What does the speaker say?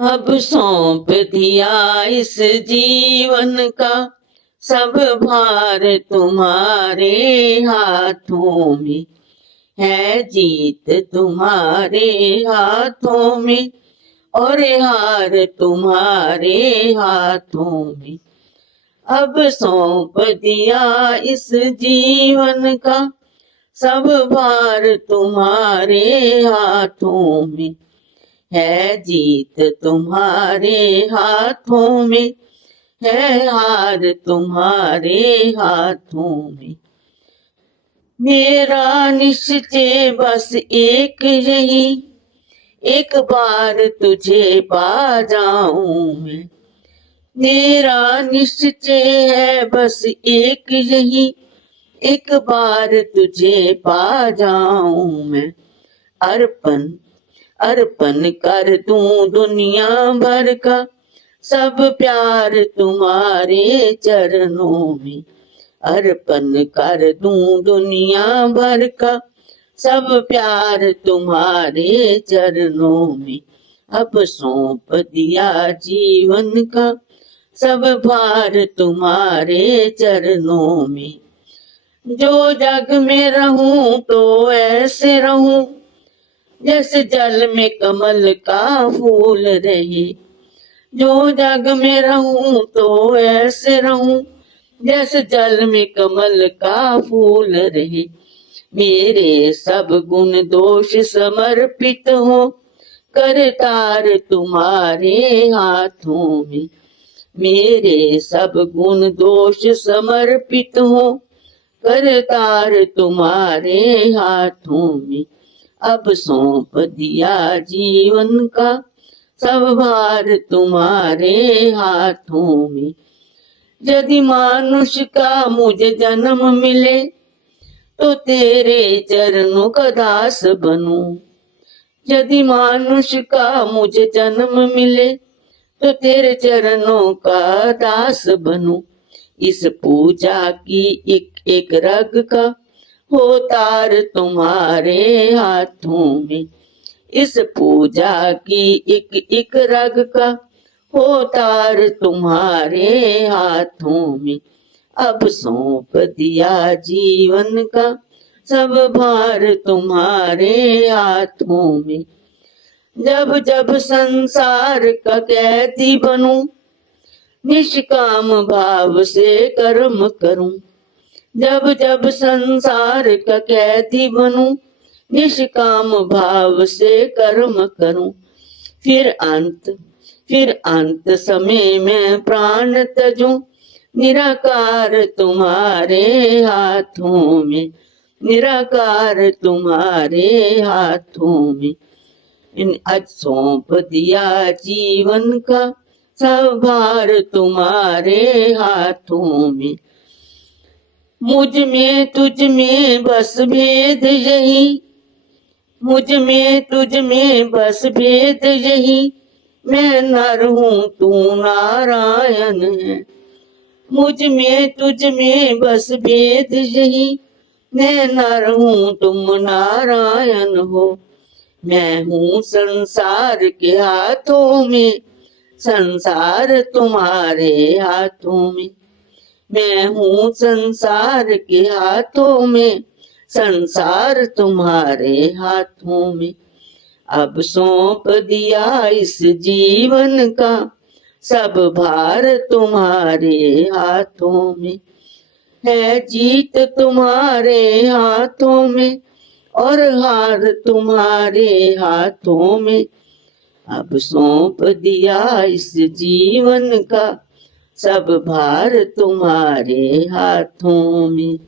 अब सौंप दिया इस जीवन का सब भार तुम्हारे हाथों में, है जीत तुम्हारे हाथों में और हार तुम्हारे हाथों में। अब सौंप दिया इस जीवन का सब भार तुम्हारे हाथों में, है जीत तुम्हारे हाथों में, है हार तुम्हारे हाथों में। मेरा निश्चय बस एक यही, एक बार तुझे पा जाऊं मैं। मेरा निश्चय है बस एक यही, एक बार तुझे पा जाऊं मैं। अर्पण अर्पण कर दूं दुनिया भर का सब प्यार तुम्हारे चरणों में। अर्पण कर दूं दुनिया भर का सब प्यार तुम्हारे चरणों में। अब सौंप दिया जीवन का सब भार तुम्हारे चरणों में। जो जग में रहूं तो ऐसे रहूं जैसे जल में कमल का फूल रहे। जो जग में रहूं तो ऐसे रहूं जैसे जल में कमल का फूल रहे। मेरे सब गुण दोष समर्पित हो करतार तुम्हारे हाथों में। मेरे सब गुण दोष समर्पित हो करतार तुम्हारे हाथों में। अब सौंप दिया जीवन का सब भार तुम्हारे हाथों में। यदि मानुष का मुझे जन्म मिले तो तेरे चरणों का दास बनूं। यदि मानुष का मुझे जन्म मिले तो तेरे चरणों का दास बनूं। इस पूजा की एक एक रग का हो तार तुम्हारे हाथों में। इस पूजा की एक एक रग का हो तार तुम्हारे हाथों में। अब सौंप दिया जीवन का सब भार तुम्हारे हाथों में। जब जब संसार का कैदी बनूं निष्काम भाव से कर्म करूं। जब जब संसार का कैदी बनूं निष्काम भाव से कर्म करूं। फिर अंत समय में प्राण तजूं निराकार तुम्हारे हाथों में। निराकार तुम्हारे हाथों में। आज सौंप दिया जीवन का सब भार तुम्हारे हाथों में। मुझ में तुझ में बस भेद यही, मुझ में तुझ में बस भेद यही, मैं नर हूँ तू नारायण है। मुझ में तुझ में बस भेद यही, मैं नर हूँ तुम नारायण हो। मैं हूँ संसार के हाथों में, संसार तुम्हारे हाथों में। मैं हूँ संसार के हाथों में, संसार तुम्हारे हाथों में। अब सौंप दिया इस जीवन का सब भार तुम्हारे हाथों में, है जीत तुम्हारे हाथों में और हार तुम्हारे हाथों में। अब सौंप दिया इस जीवन का सब भार तुम्हारे हाथों में।